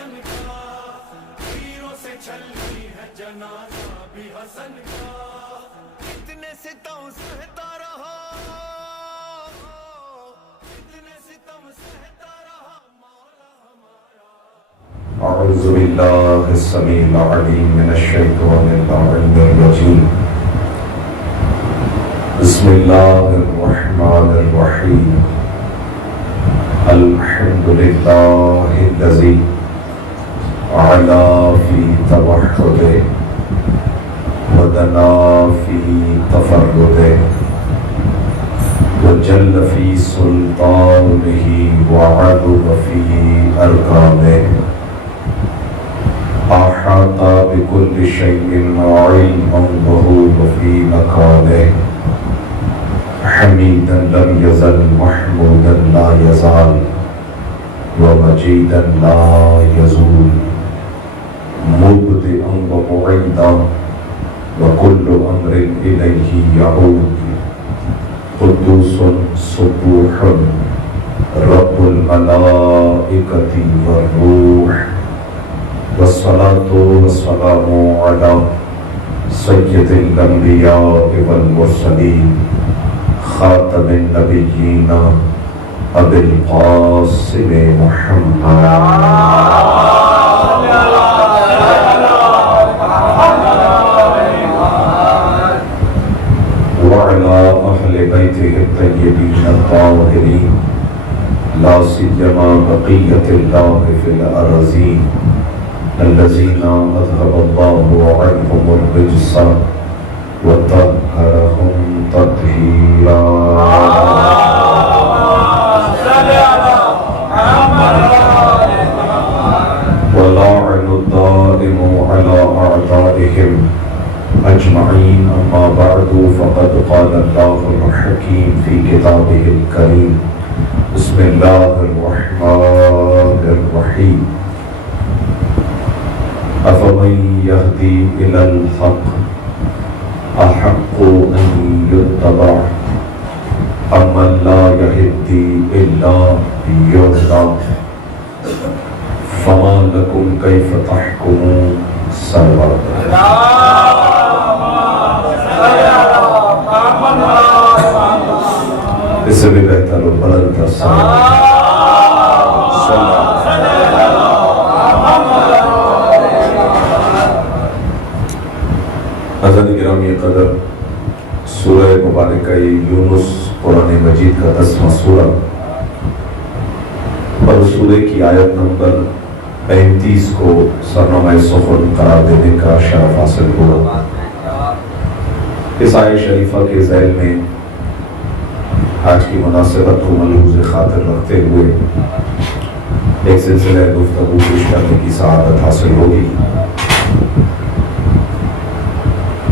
حسن کا، تیروں سے چلنی ہے جنازہ بھی حسن کا، اتنے ستم سہتا رہا، اتنے ستم سہتا رہا مولا ہمارا۔ اعوذ باللہ السمیع العلیم من الشیطان اللعین الرجیم، بسم اللہ الرحمن الرحیم، الحمد للہ الذی علا فی توحدہ ودنا فی تفردہ وجل فی سلطانہ وعظم فی ارکانہ، احاط بكل شيء علما وهو في مكانه، حميدا لم يزل محمودا لا يزال ومجيدا لا يزول، مبدئا ومعيدا وكل امر اليه يعود، قدوس سبوح رب الملائكة والروح، والصلاة والسلام على سید الانبیاء والمرسلین، خاتم النبیین ابی القاسم محمد وعلى اہل بیتہ الطیبین الطاہرین، لا سیما بقیۃ اللہ فی الارضین الذين أذهب الله عنهم الرجس وطهرهم تطهيرا۔ واللعن الدائم على أعدائهم أجمعين، أما بعد فقد قال الله الحكيم في كتابه الكريم، بسم الله الرحمن الرحيم، أفمن يهدي إلى الحق أحق أن يتبع أمن لا يهدي إلا يهدى، فما لكم كيف تحكمون سوا۔ اس سے بھی بہتر و بلند حضرت گرامی قدر، سورہ مبارکہ یونس قرآن مجید کا 10واں سورہ اور سورہ کی آیت نمبر 35 کو سرنامہ سخن قرار دینے کا شرف حاصل ہوا۔ اس آیت شریفہ کے ذیل میں آج کی مناسبت کو ملحوظ خاطر رکھتے ہوئے ایک سلسلہ گفتگو پیش کرنے کی سعادت حاصل ہوگی۔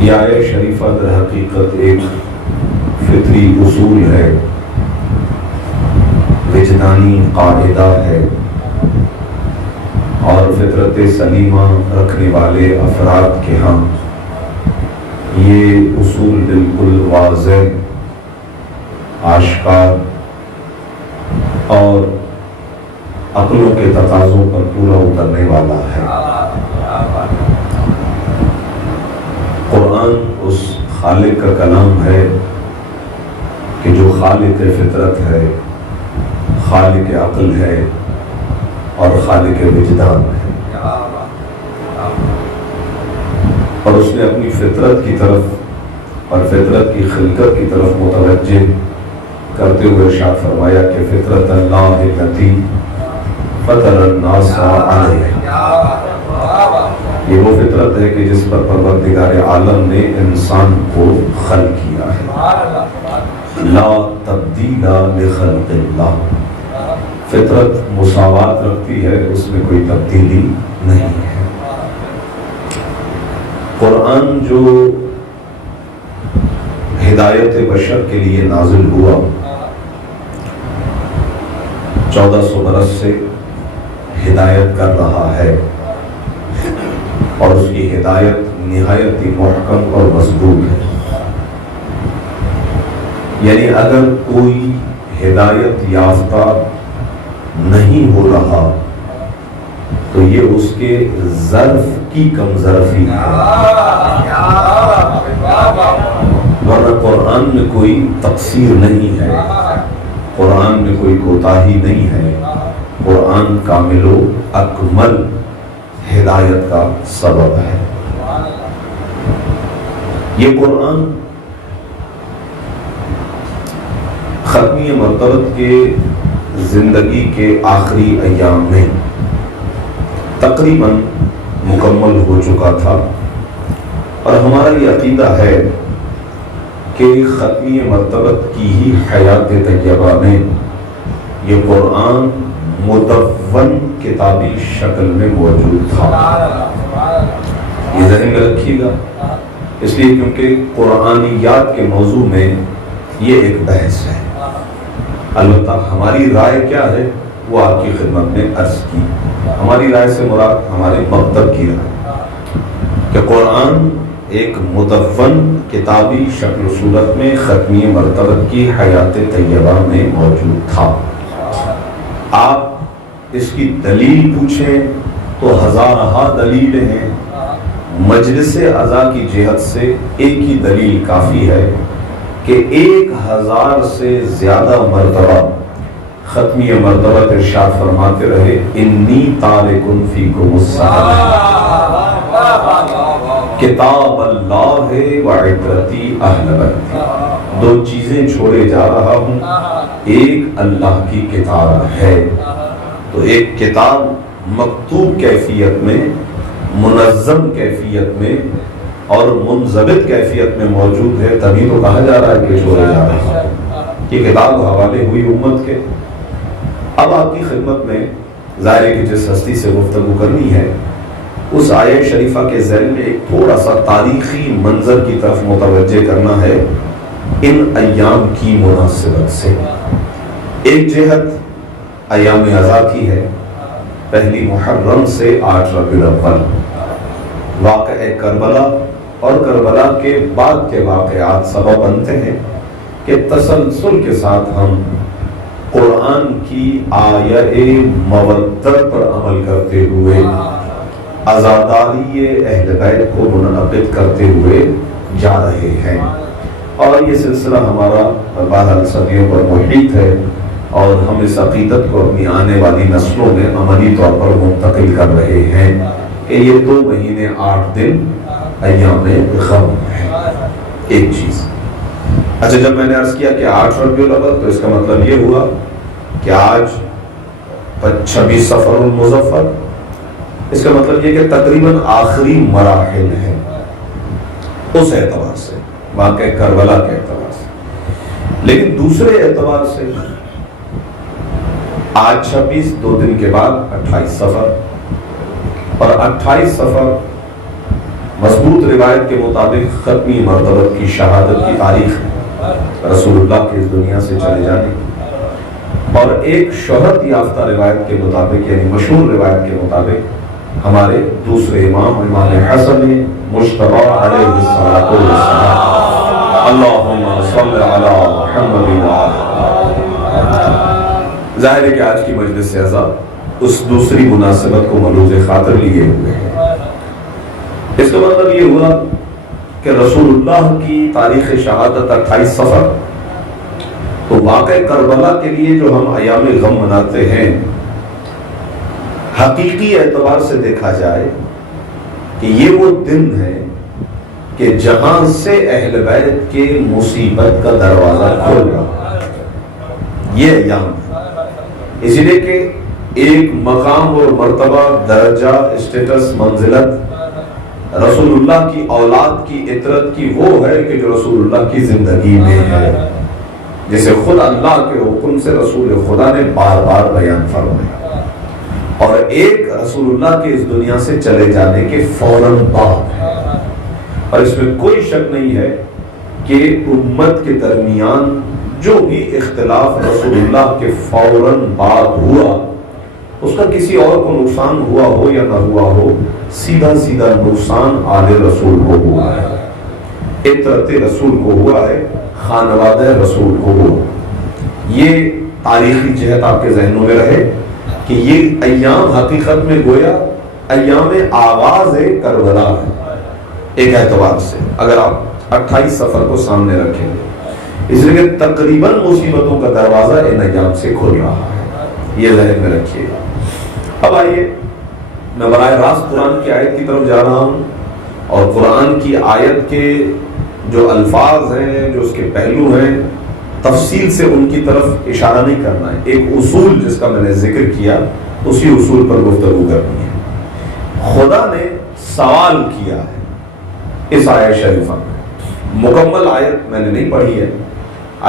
یہ آیت شریفہ در حقیقت ایک فطری اصول ہے، وجدانی قاعدہ ہے، اور فطرت سلیمہ رکھنے والے افراد کے ہاں یہ اصول بالکل واضح، آشکار اور عقلوں کے تقاضوں پر پورا اترنے والا ہے۔ قرآن اس خالق کا کلام ہے کہ جو خالق فطرت ہے، خالق عقل ہے اور خالق وجدان ہے، اور اس نے اپنی فطرت کی طرف اور فطرت کی خلقت کی طرف متوجہ کرتے ہوئے ارشاد فرمایا کہ فطرت اللہ التی فطر الناس علیہ، یہ وہ فطرت ہے کہ جس پر پروردگار عالم نے انسان کو خلق کیا ہے۔ لا تبدیل لخلق اللہ، فطرت مساوات رکھتی ہے، اس میں کوئی تبدیلی نہیں ہے۔ قرآن جو ہدایت بشر کے لیے نازل ہوا، 1400 برس سے ہدایت کر رہا ہے، اور اس کی ہدایت نہایت ہی محکم اور مضبوط ہے۔ یعنی اگر کوئی ہدایت یافتہ نہیں ہو رہا تو یہ اس کے ظرف کی کم ظرفی ہے، ورنہ قرآن میں کوئی تقصیر نہیں ہے، قرآن میں کوئی کوتاہی نہیں ہے، قرآن کامل و اکمل ہدایت کا سبب ہے۔ یہ قرآن ختمی مرتبت کے زندگی کے آخری ایام میں تقریباً مکمل ہو چکا تھا، اور ہمارا یہ عقیدہ ہے کہ ختمی مرتبت کی ہی حیات طیبہ میں یہ قرآن مدون کتابی شکل میں موجود تھا۔ یہ ذہن میں رکھیے گا، اس لیے کیونکہ قرآنیات کے موضوع میں یہ ایک بحث ہے۔ البتہ ہماری رائے کیا ہے وہ آپ کی خدمت میں عرض کی۔ ہماری رائے سے مراد ہمارے مکتب کی رائے کہ قرآن ایک مدون کتابی شکل و صورت میں ختمی مرتبت کی حیات طیبہ میں موجود تھا۔ آپ اس کی دلیل پوچھیں تو ہزارہا دلیلیں ہیں، مجلس اعضاء کی جہت سے ایک ہی دلیل کافی ہے کہ 1000 سے زیادہ مرتبہ ختمی مرتبہ ارشاد فرماتے رہے انی تارکن فیکم کتاب اللہ و عطرتی اہل بیتی، دو چیزیں چھوڑے جا رہا ہوں، ایک اللہ کی کتاب ہے۔ تو ایک کتاب مکتوب کیفیت میں، منظم کیفیت میں اور منضبط کیفیت میں موجود ہے، تبھی تو کہا جا رہا ہے کہ چھوڑے جا رہا ہے۔ یہ کتاب حوالے ہوئی امت کے۔ اب آپ کی خدمت میں ظاہر ہے کہ جس ہستی سے گفتگو کرنی ہے اس آیہ شریفہ کے ذیل میں ایک تھوڑا سا تاریخی منظر کی طرف متوجہ کرنا ہے ان ایام کی مناسبت سے۔ ایک جہت ایام عزا کی ہے، پہلی محرم سے 8 ربیع الاول، واقعہ کربلا اور کربلا کے بعد کے واقعات سبب بنتے ہیں کہ تسلسل کے ساتھ ہم قرآن کی آیہ مودت پر عمل کرتے ہوئے عزاداری اہل بیت کو منعقد کرتے ہوئے جا رہے ہیں، اور یہ سلسلہ ہمارا بہرحال صدیوں پر محیط ہے، اور ہم اس عقیدت کو اپنی آنے والی نسلوں میں عملی طور پر منتقل کر رہے ہیں کہ یہ 2 مہینے 8 دن ایام غم ہے۔ ایک چیز، اچھا، جب میں نے عرض کیا کہ 8 ربیع الاول، تو اس کا مطلب یہ ہوا کہ آج 26 صفر المظفر، اس کا مطلب یہ کہ تقریباً آخری مراحل ہیں اس اعتبار سے، واقعہ کربلا کے اعتبار سے۔ لیکن دوسرے اعتبار سے آج 26، 2 دن کے بعد 28 صفر، اور 28 صفر مضبوط روایت کے مطابق ختمی مرتبت کی شہادت کی تاریخ ہے، رسول اللہ کے اس دنیا سے چلے جانے، اور ایک شہرت یافتہ روایت کے مطابق، یعنی مشہور روایت کے مطابق، ہمارے دوسرے امام حسن مجتبی علیہ الصلوۃ والسلام، اللہم صل علی محمد۔ ظاہر ہے کہ آج کی مجلس اعزا اس دوسری مناسبت کو ملوز خاطر لیے ہوئے ہیں۔ اس کا مطلب یہ ہوا کہ رسول اللہ کی تاریخ شہادت 28 صفر، تو واقع کربلا کے لیے جو ہم ایام غم مناتے ہیں، حقیقی اعتبار سے دیکھا جائے کہ یہ وہ دن ہے کہ جہاں سے اہل بیت کے مصیبت کا دروازہ کھل رہا، یہ ایام ہے۔ اسی لیے کہ ایک مقام اور مرتبہ، درجہ، اسٹیٹس، منزلت رسول اللہ کی اولاد کی عطرت کی وہ ہے کہ جو رسول اللہ کی زندگی میں ہے، جسے خود اللہ کے حکم سے رسول خدا نے بار بار بیان فرمایا، اور ایک رسول اللہ کے اس دنیا سے چلے جانے کے فوراً بعد ہے۔ اور اس میں کوئی شک نہیں ہے کہ امت کے درمیان جو بھی اختلاف رسول اللہ کے فوراً بعد ہوا، اس کا کسی اور کو نقصان ہوا ہو یا نہ ہوا ہو، سیدھا سیدھا نقصان آل رسول کو ہوا ہے، عطرت رسول کو ہوا ہے، خانوادہ رسول کو ہوا۔ یہ تاریخی جہت آپ کے ذہنوں میں رہے کہ یہ ایام حقیقت میں گویا ایام آغاز کربلا ہے ایک اعتبار سے، اگر آپ 28 سفر کو سامنے رکھیں گے، اس لیے تقریباً مصیبتوں کا دروازہ ان ایام سے کھل رہا ہے، یہ ذہن میں رکھیے گا۔ اب آئیے میں براہ راست قرآن کی آیت کی طرف جا رہا ہوں، اور قرآن کی آیت کے جو الفاظ ہیں، جو اس کے پہلو ہیں، تفصیل سے ان کی طرف اشارہ نہیں کرنا ہے، ایک اصول جس کا میں نے ذکر کیا اسی اصول پر گفتگو کرنی ہے۔ خدا نے سوال کیا ہے اس آیت شریفہ میں، مکمل آیت میں نے نہیں پڑھی ہے،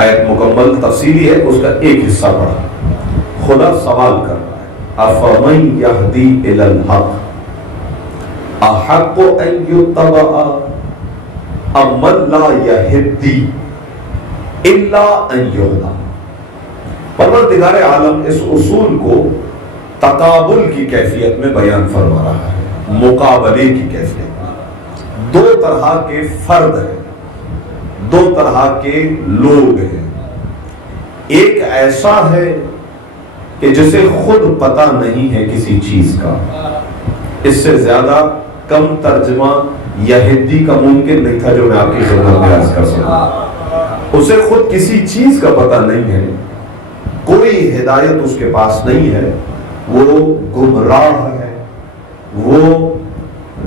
آیت مکمل تفصیلی ہے، اس کا ایک حصہ پڑھا۔ خدا سوال کر رہا ہے، افمن یہدی الی الحق احق ان یتبع ام من لا یہدی الا ان یہدی۔ پروردگار عالم اس اصول کو تقابل کی کیفیت میں بیان فرما رہا ہے، مقابلے کی کیفیت میں۔ دو طرح کے فرد ہیں، دو طرح کے لوگ ہیں۔ ایک ایسا ہے کہ جسے خود پتہ نہیں ہے کسی چیز کا، اس سے زیادہ کم ترجمہ یہدی کا ممکن نہیں تھا جو میں آپ کی خدمت میں عرض کر سکوں۔ اسے خود کسی چیز کا پتہ نہیں ہے، کوئی ہدایت اس کے پاس نہیں ہے، وہ گمراہ ہے، وہ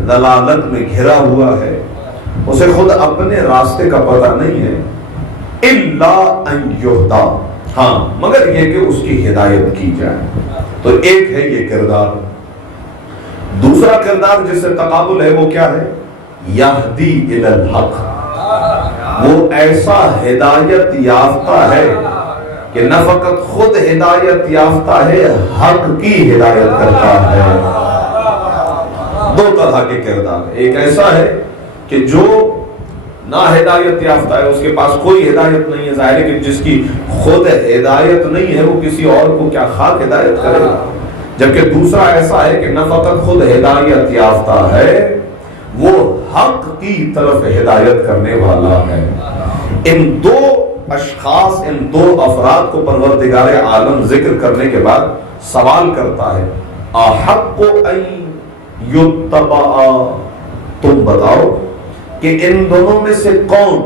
ضلالت میں گھرا ہوا ہے، اسے خود اپنے راستے کا پتہ نہیں ہے، الا ان یہدی، ہاں مگر یہ کہ اس کی ہدایت کی جائے۔ تو ایک ہے یہ کردار۔ دوسرا کردار جس سے تقابل ہے وہ کیا ہے؟ یہدی الی الحق، وہ ایسا ہدایت یافتہ ہے کہ نہ فقط خود ہدایت یافتہ ہے، حق کی ہدایت کرتا ہے۔ دو طرح کے کردار، ایک ایسا ہے کہ جو نہ ہدایت یافتہ ہے، اس کے پاس کوئی ہدایت نہیں ہے، ظاہر ہے کہ جس کی خود ہدایت نہیں ہے وہ کسی اور کو کیا خاک ہدایت کرے گا۔ جبکہ دوسرا ایسا ہے کہ نہ فقط خود ہدایت یافتہ ہے، وہ حق کی طرف ہدایت کرنے والا ہے۔ ان دو اشخاص، ان دو افراد کو پروردگار عالم ذکر کرنے کے بعد سوال کرتا ہے، احق ان یتبع، تم بتاؤ کہ ان دونوں میں سے کون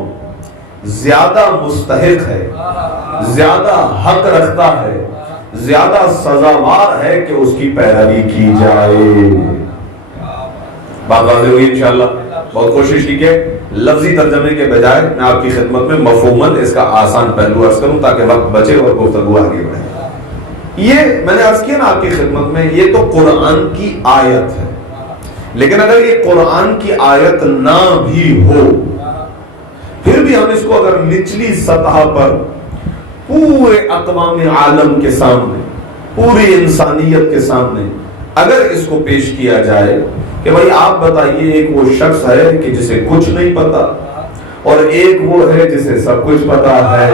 زیادہ مستحق ہے، زیادہ حق رکھتا ہے، زیادہ سزاوار ہے کہ اس کی پیروی کی جائے۔ بات واضح ہوئی انشاءاللہ؟ بہت کوشش کی کہ لفظی ترجمے کے بجائے میں آپ کی خدمت میں مفہوماً اس کا آسان پہلو عرض کروں تاکہ وقت بچے اور گفتگو آگے بڑھے۔ یہ میں نے عرض کیا نا آپ کی خدمت میں، یہ تو قرآن کی آیت ہے، لیکن اگر یہ قرآن کی آیت نہ بھی ہو، پھر بھی ہم اس کو اگر نچلی سطح پر پورے اقوام عالم کے سامنے، پوری انسانیت کے سامنے اگر اس کو پیش کیا جائے کہ بھائی آپ بتائیے، ایک وہ شخص ہے کہ جسے کچھ نہیں پتا، اور ایک وہ ہے جسے سب کچھ پتا ہے،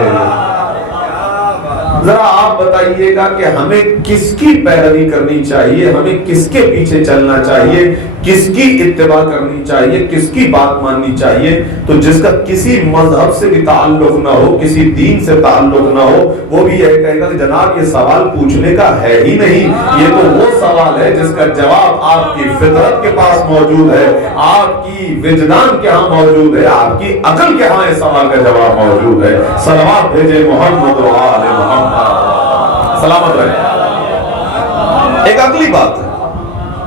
ذرا آپ بتائیے گا کہ ہمیں کس کی پیروی کرنی چاہیے، ہمیں کس کے پیچھے چلنا چاہیے، کس کی اتباع کرنی چاہیے، کس کی بات ماننی چاہیے؟ تو جس کا کسی مذہب سے بھی تعلق نہ ہو، کسی دین سے تعلق نہ ہو، وہ بھی یہ کہے گا کہ جناب یہ سوال پوچھنے کا ہے ہی نہیں، یہ تو وہ سوال ہے جس کا جواب آپ کی فطرت کے پاس موجود ہے، آپ کی وجدان کے ہاں موجود ہے، آپ کی عقل کے ہاں اس سوال کا جواب موجود ہے۔ صلوات بھیجے محمد و آل محمد، سلامت رہے۔ ایک اگلی بات ہے،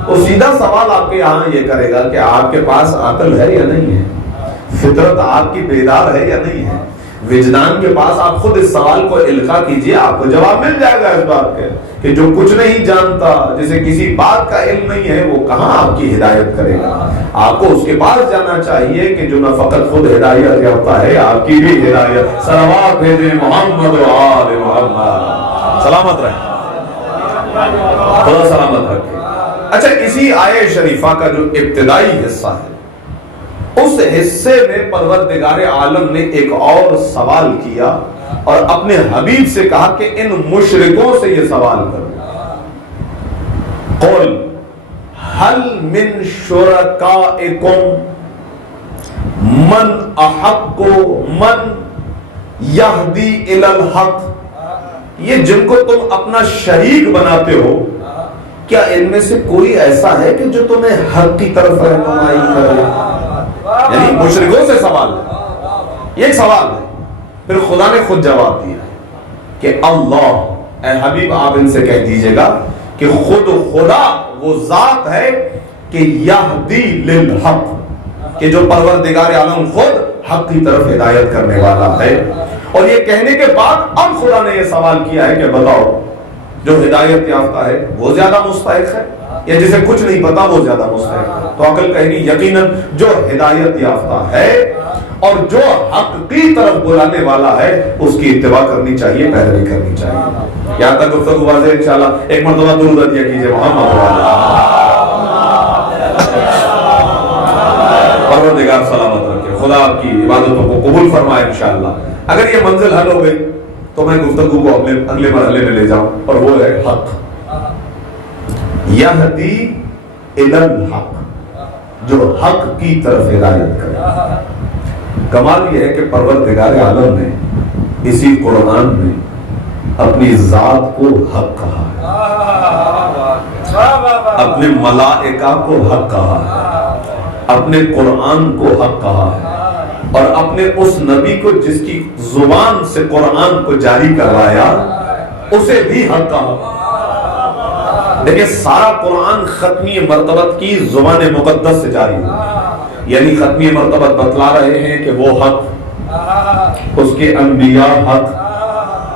وہ سیدھا سوال آپ کے یہاں یہ کرے گا کہ آپ کے پاس عقل ہے یا نہیں ہے، فطرت آپ کی بیدار ہے یا نہیں ہے، وجدان کے پاس آپ خود اس سوال کو القا کیجئے، آپ کو جواب مل جائے گا اس بات کے کہ جو کچھ نہیں جانتا، جسے کسی بات کا علم نہیں ہے، وہ کہاں آپ کی ہدایت کرے گا۔ آپ کو اس کے پاس جانا چاہیے کہ جو نہ فقط خود ہدایت یافتہ ہے، آپ کی بھی ہدایت۔ صلوات بھیجے محمد و آل محمد، سلامت رہے، خدا سلامت رکھے۔ اچھا، اسی آیہ شریفہ کا جو ابتدائی حصہ ہے، اس حصے میں پروردگار عالم نے ایک اور سوال کیا اور اپنے حبیب سے کہا کہ ان مشرکوں سے یہ سوال کرو، قل هل من شرکائکم من احق من یہدی الی الحق، یہ جن کو تم اپنا شریک بناتے ہو کیا ان میں سے کوئی ایسا ہے کہ جو تمہیں حق کی طرف رہنمائی کرے؟ یعنی مشرکوں سے سوال ہے، یہ ایک سوال ہے۔ پھر خدا نے خود جواب دیا کہ اللہ، اے حبیب آپ ان سے کہہ دیجئے گا کہ خود خدا وہ ذات ہے کہ یہدی للحق، کہ جو پروردگار عالم خود حق کی طرف ہدایت کرنے والا ہے۔ اور یہ کہنے کے بعد اب خدا نے یہ سوال کیا ہے کہ بتاؤ جو ہدایت یافتہ ہے وہ زیادہ مستحق ہے یا جسے کچھ نہیں پتا وہ زیادہ مستحق ہے؟ تو عقل کہے گی یقیناً جو ہدایت یافتہ ہے اور جو حق کی طرف بلانے والا ہے اس کی اتباع کرنی چاہیے، پیروی کرنی چاہیے۔ یہاں تک گفتگو واضح ہے انشاءاللہ۔ ایک مرتبہ درود عطیہ کیجئے محمد پروردگار سلامت رکھے، خدا آپ کی عبادتوں کو قبول فرمائے انشاءاللہ۔ اگر یہ منزل حل ہو گئی تو میں گفتگو کو اگلے مرحلے میں لے جاؤں، اور وہ ہے حق۔ یہدی الی الحق، جو حق کی طرف ہدایت کرے۔ کمال یہ ہے کہ پروردگار عالم نے اسی قرآن میں اپنی ذات کو حق کہا ہے، اپنے ملائکہ کو حق کہا ہے، اپنے قرآن کو حق کہا ہے، اور اپنے اس نبی کو جس کی زبان سے قرآن کو جاری کروایا اسے بھی حق کہا۔ دیکھیں سارا قرآن ختمی مرتبت کی زبان مقدس سے جاری ہے، یعنی ختمی مرتبت بتلا رہے ہیں کہ وہ حق، اس کے انبیاء حق،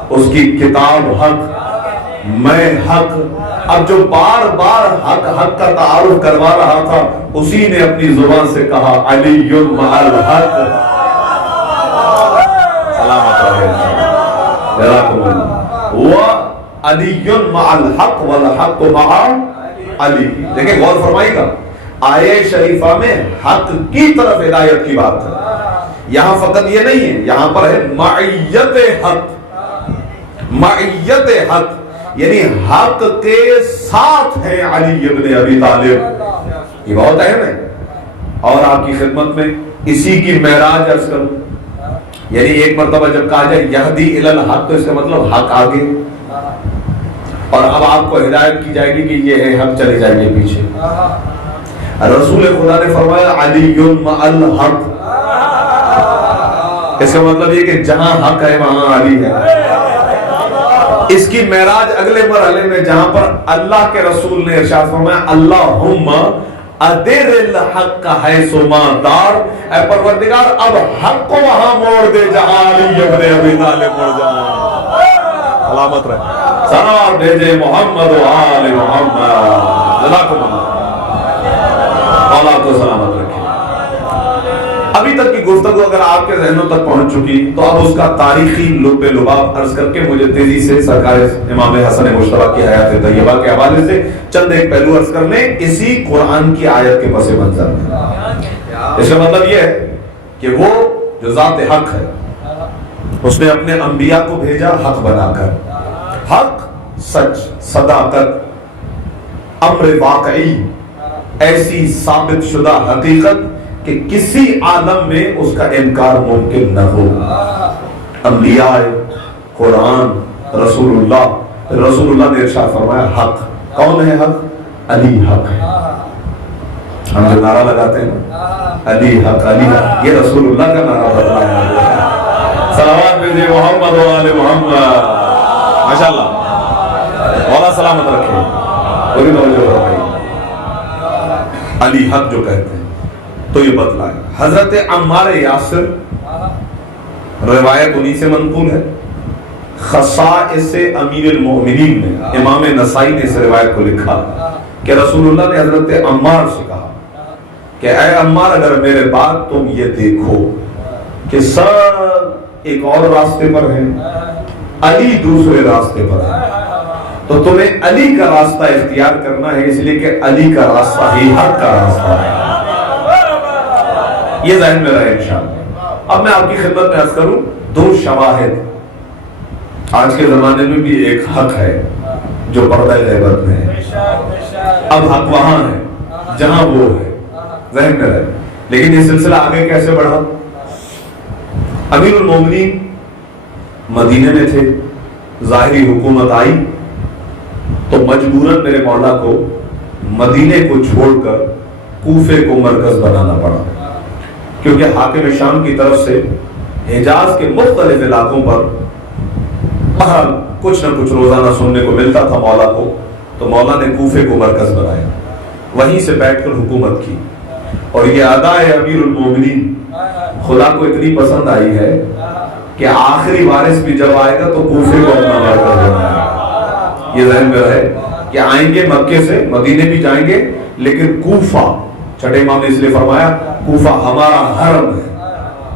اس کی کتاب حق، میں حق۔ اب جو بار بار حق حق کا تعارف کروا رہا تھا اسی نے اپنی زبان سے کہا علی مع الحق۔ سلامت رہے جزاکم اللہ۔ وعلی مع الحق والحق مع علی۔ دیکھیں غور فرمائیے گا، آیے شریفہ میں حق کی طرف ہدایت کی بات ہے، یہاں فقط یہ نہیں ہے، یہاں پر ہے معیت حق۔ معیت حق یعنی حق کے ساتھ ہیں علی ابن ابی طالب، یہ بہت اہم ہے۔ اور آپ کی خدمت میں اسی کی معراج عرض کروں، یعنی ایک مرتبہ جب کہا جائے یہدی الی الحق تو اس کا مطلب حق آگے، اور اب آپ کو ہدایت کی جائے گی کہ یہ ہے حق، چلے جائیں گے پیچھے۔ رسول خدا نے فرمایا علی مع الحق، اس کا مطلب یہ کہ جہاں حق ہے وہاں علی ہے۔ اس کی معراج اگلے مرحلے میں جہاں پر اللہ کے رسول نے ارشاد فرمایا اللہم ادر الحق حیث ما دار، اے پروردگار اب حق کو وہاں موڑ دے جہاں علی ابن ابی طالب مڑ جائے۔ سلامت رہے، سلام بھیجے محمد و آل محمد، جزاکم اللہ، اللہ تو سلامت رکھے۔ ابھی تک کی گفتگو اگر آپ کے ذہنوں تک پہنچ چکی تو اب اس کا تاریخی لب لباب عرض کر کے مجھے تیزی سے سرکار امام حسن مجتبی کی حیات طیبہ کے حوالے سے چند ایک پہلو عرض کرنے اسی قرآن کی آیت کے پس منظر میں۔ اس کا مطلب یہ ہے کہ وہ جو ذات حق ہے اس نے اپنے انبیاء کو بھیجا حق بنا کر، حق، سچ، صداقت، امر واقعی، ایسی ثابت شدہ حقیقت کہ کسی عالم میں اس کا انکار ممکن نہ ہو۔ انبیاء، قرآن، رسول اللہ نے ارشاد فرمایا حق۔ کون ہے حق؟ علی حق ہے۔ ہم جو نعرہ لگاتے ہیں علی حق علی حق، یہ رسول اللہ کا نعرہ بتلایا ہے۔ صلوات بھیجے محمد و آل محمد، ماشاءاللہ، مولا سلامت رکھے، پوری توجہ فرمائیے۔ علی حق جو کہتے ہیں تو یہ بتلائے۔ حضرت عمار یاسر، روایت انہی سے منقول ہے، خصائص امیر المؤمنین میں امام نسائی نے اس روایت کو لکھا کہ رسول اللہ نے حضرت عمار سے کہا کہ اے عمار اگر میرے بعد تم یہ دیکھو کہ سب ایک اور راستے پر ہیں، علی دوسرے راستے پر ہے، تو تمہیں علی کا راستہ اختیار کرنا ہے، اس لیے کہ علی کا راستہ ہی حق کا راستہ ہے۔ یہ ذہن میں رہے انشاءاللہ۔ اب میں آپ کی خدمت میں عرض کروں دو شواہد۔ آج کے زمانے میں بھی ایک حق ہے جو پردہ غیبت میں ہے، اب حق وہاں ہے جہاں وہ ہے، ذہن میں رہے۔ لیکن یہ سلسلہ آگے کیسے بڑھا؟ امیر المومنین مدینے میں تھے، ظاہری حکومت آئی، تو مجبوراً میرے مولا کو مدینے کو چھوڑ کر کوفے کو مرکز بنانا پڑا، کیونکہ حاکم شام کی طرف سے حجاز کے مختلف علاقوں پر بہرحال کچھ نہ کچھ روزانہ سننے کو ملتا تھا مولا کو، تو مولا نے کوفے کو مرکز بنایا، وہیں سے بیٹھ کر حکومت کی۔ اور یہ ادا ہے امیر المومنین خدا کو اتنی پسند آئی ہے کہ آخری وارث بھی جب آئے گا تو کوفے کو اپنا مرکز بنایا۔ یہ ذہن میں رہے کہ آئیں گے مکے سے، مدینے بھی جائیں گے، لیکن کوفہ، چھٹے امام نے اس لیے فرمایا کوفہ ہمارا حرم ہے،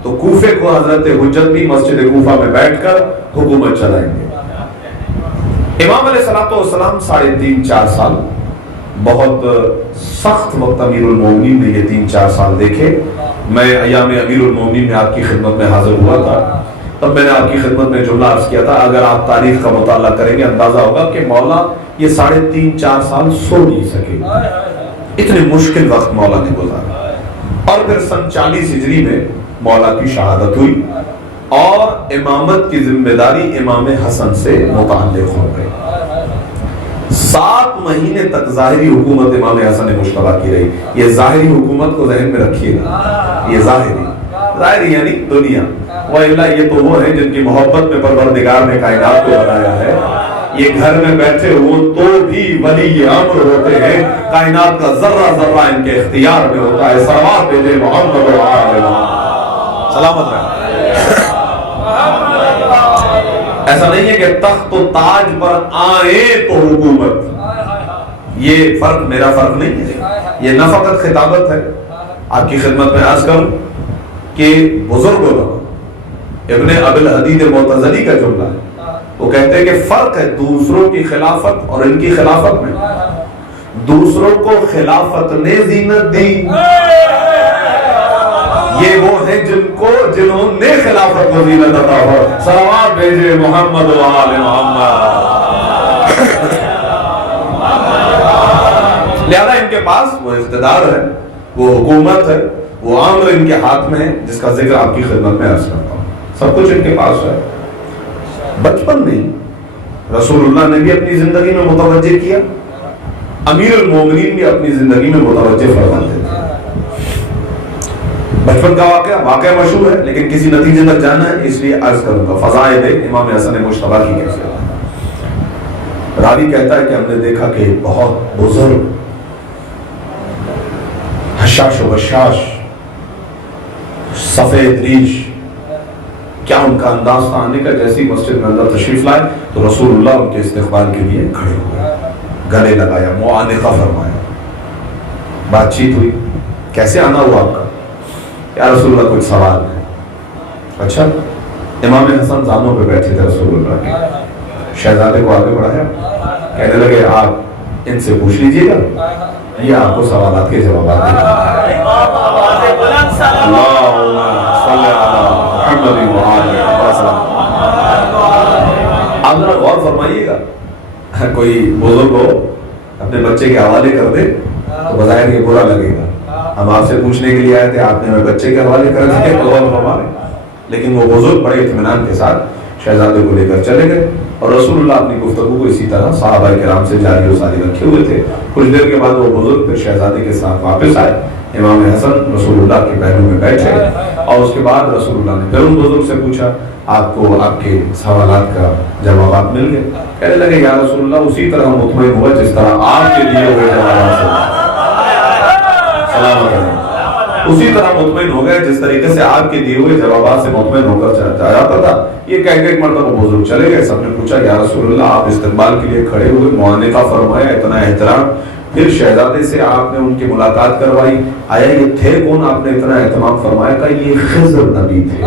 تو کوفے کو حضرت حجت بھی مسجد کوفہ میں بیٹھ کر حکومت چلائیں گے۔ امام علیہ السلام 3.5-4 سال بہت سخت وقت امیر المومنین نے یہ 3-4 سال دیکھے۔ میں ایام امیر المومنین میں آپ کی خدمت میں حاضر ہوا تھا، تب میں نے آپ کی خدمت میں جملہ عرض کیا تھا، اگر آپ تاریخ کا مطالعہ کریں گے اندازہ ہوگا کہ مولا یہ 3.5-4 سال سو نہیں سکے، اتنے مشکل وقت مولا نے گزارا۔ اور پھر سن 40 ہجری میں مولا کی شہادت ہوئی اور امامت کی ذمہ داری امام حسن سے متعلق ہو گئی۔ 7 مہینے تک ظاہری حکومت امام حسن مشتبہ کی رہی۔ یہ ظاہری حکومت کو ذہن میں رکھیے گا، یہ ظاہری یعنی دنیا، وَإِلَّا یہ تو وہ ہیں جن کی محبت میں پروردگار نے کائنات کو بنایا ہے۔ یہ گھر میں بیٹھے ہوں تو بھی ولی امر ہوتے ہیں، کائنات کا ذرہ ذرہ ان کے اختیار میں ہوتا ہے۔ صلوات بھیجے محمد و آل محمد، سلامت رہے۔ ایسا نہیں ہے کہ تخت و تاج پر آئے تو حکومت، یہ فرق میرا فرق نہیں ہے، یہ نہ فقط خطابت ہے۔ آپ کی خدمت میں عرض کروں کہ بزرگ علماء ابن ابی الحدید معتزلی کا جملہ ہے، وہ کہتے ہیں کہ فرق ہے دوسروں کی خلافت اور ان کی خلافت میں۔ دوسروں کو خلافت نے زینت دی، یہ وہ ہیں جنہوں نے خلافت کو زینت عطا ہو۔ صلوات بھیجے محمد و آل محمد۔ لہذا ان کے پاس وہ اقتدار ہے، وہ حکومت ہے، وہ امر ان کے ہاتھ میں ہے، جس کا ذکر آپ کی خدمت میں عرض کرتا ہوں۔ سب کچھ ان کے پاس ہے۔ بچپن میں رسول اللہ نے بھی اپنی زندگی میں متوجہ کیا، امیر المومنین بھی اپنی زندگی میں متوجہ فرماتے تھے۔ بچپن کا واقعہ مشہور ہے، لیکن کسی نتیجے تک جانا ہے اس لیے عرض کروں گا۔ فضائل امام حسن مشتبہ کی کیفیت، راوی کہتا ہے کہ ہم نے دیکھا کہ بہت بزرگ، حشاش و بشاش، سفید ریش، کیا ان کا انداز تھا آنے کا، جیسی مسجد میں اندر تشریف لائے تو رسول اللہ ان کے استقبال کے لیے کھڑے ہوئے، گلے لگایا، معانقہ فرمایا، بات چیت ہوئی، کیسے آنا ہوا آپ کا؟ یا رسول اللہ کوئی سوال ہے؟ اچھا، امام حسن زانوں پہ بیٹھے تھے رسول اللہ کے، شہزادے کو آگے بڑھایا، کہنے لگے آپ ان سے پوچھ لیجئے گا، یہ آپ کو سوالات کے جوابات دیں گے۔ اللہم صلی علی محمد و آلہ وسلم۔ آپ ذرا غور فرمائیے گا، کوئی بزرگ ہو اپنے بچے کے حوالے کر دے تو بظاہر یہ برا لگے گا، ہم آپ سے پوچھنے کے لیے آئے تھے، آپ نے ہمیں بچے کے حوالے کر دیا، غور فرمائیں۔ لیکن وہ بزرگ بڑے اطمینان کے ساتھ شہزادے کو لے کر چلے گئے، اور رسول اللہ اپنی گفتگو کو اسی طرح صحابہ کرام سے جاری و ساری رکھے ہوئے تھے۔ کچھ دیر کے بعد وہ بزرگ پھر شہزادے کے ساتھ واپس آئے، امام حسن رسول اللہ کے پہلو میں بیٹھے، اور اس کے بعد رسول اللہ نے پھر ان بزرگ سے پوچھا، آپ کو آپ کے سوالات کا جوابات مل گئے؟ کہنے لگے یا رسول اللہ اسی طرح مطمئن ہوا جس طرح آپ کے دیے ہوئے جوابات سے، سلام علیکم، اسی طرح مطمئن ہو گئے جس طریقے سے آپ کے دیے ہوئے جوابات سے مطمئن ہو کر جاتا تھا۔ یہ کہہ کے ایک مرتبہ بزرگ چلے گئے، سب نے پوچھا یا رسول اللہ آپ استقبال کے لیے کھڑے ہوئے، معانقہ فرمایا، اتنا احترام، پھر شہزادے سے آپ نے ان کی ملاقات کروائی، آیا یہ تھے کون آپ نے اتنا اہتمام فرمایا؟ کہ یہ خضر نبی تھے،